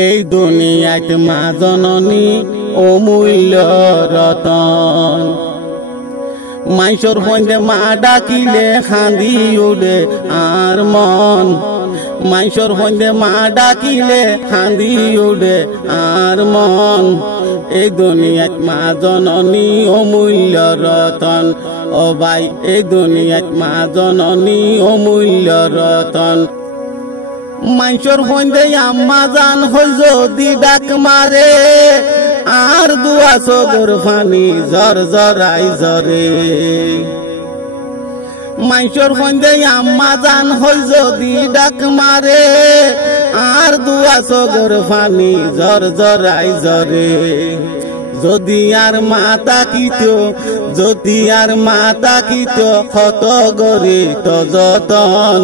এই দুনিয়াত মা জননী অমূল্য রতন। মাইসর হইতে মা ডাকিলে খান্দি উঠে আর মন। মাইসর হইতে মা ডাকিলে খান্দি উঠে আর মন। এই দুনিয়াত মা জননী অমূল্য রতন। ও ভাই এই দুনিয়াত মা জননী অমূল্য রতন। মাইসর হইতে আম্মা জান হই যদি ডাক মারে আর দুয়া চোখের পানি জর জরাই জরে। মাইসর হইতে আম্মা জান হই যদি ডাক মারে আর দুয়া চোখের পানি জর জরাই জরে। যদি আর মা তাকিত, যদি আর মা তাকিত কত গরিত যতন।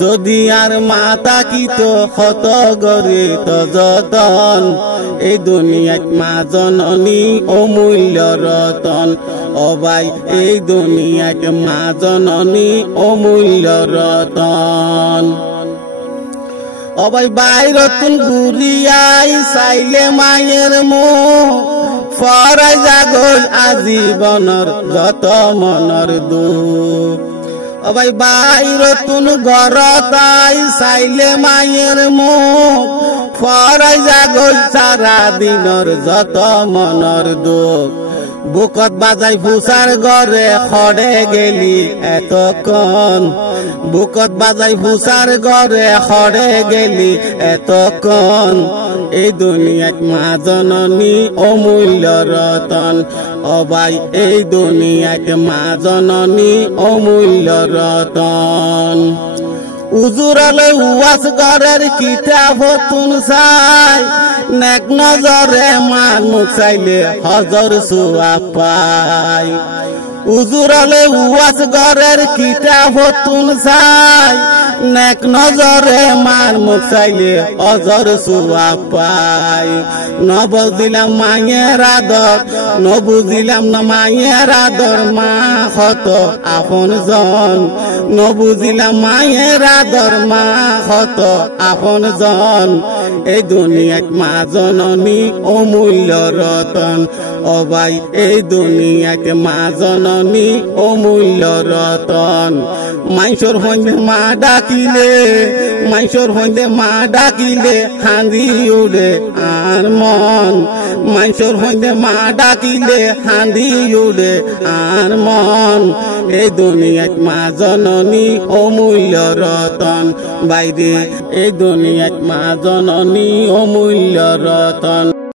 যদি আর মা তাকিত কত গরিত যতন। এই দুনিয়াত মা জননী অমূল্য রতন। ও ভাই এই দুনিয়াত মা জননী অমূল্য রতন। ও ভাই বাইরতুন ঘুরিয়াই চাইলে মায়ের মুখ ফরাই জাগল আজীবনের যত মনের দুঃখ। ও ভাই বাইরতুন ঘরতাই চাইলে মায়ের মুখ ফরাই জাগল সারা দিনের যত মনের দুঃখ। বুকত বাজাই ফুসার ঘরে খড়ে গেলি এতক্ষণ। বুকত বাজাই ফুসার ঘরে খড়ে গেলি এতক্ষণ। এই দুনিয়াত মা জননী অমূল্য রতন। ও ভাই এই দুনিয়াত মা জননী অমূল্য রতন। উজুরালে উয়াস ঘরের কিতাব তুন চাই নেক নজরে মান মুখ চাইলে হজর সুয়া পাই। উজুরালে উয়াস ঘরের কিতাব তুন চাই নেক নজরে মান মুখ চাইলে হজর সুয়া পাই। নবুঝিলাম মায়ের আদর, নবুঝিলাম না মায়ের আদর মা কত আপন জন। নবুঝিলাম মায়ের আদর মা কত আপন জন। এই দুনিয়াত মা জননী অমূল্য রতন। ও ভাই এই দুনিয়াত মা জননী অমূল্য রতন। মাইসর হইতে মা ডাকিলে, মাইসর হইতে মা ডাকিলে খান্দি উঠে আর মন। মাইসর হইতে মা ডাকিলে খান্দি উঠে আর মন। এই দুনিয়াত মা জননী অমূল্য রতন। বাইরে এই দুনিয়াত মা জননী অমূল্য রতন।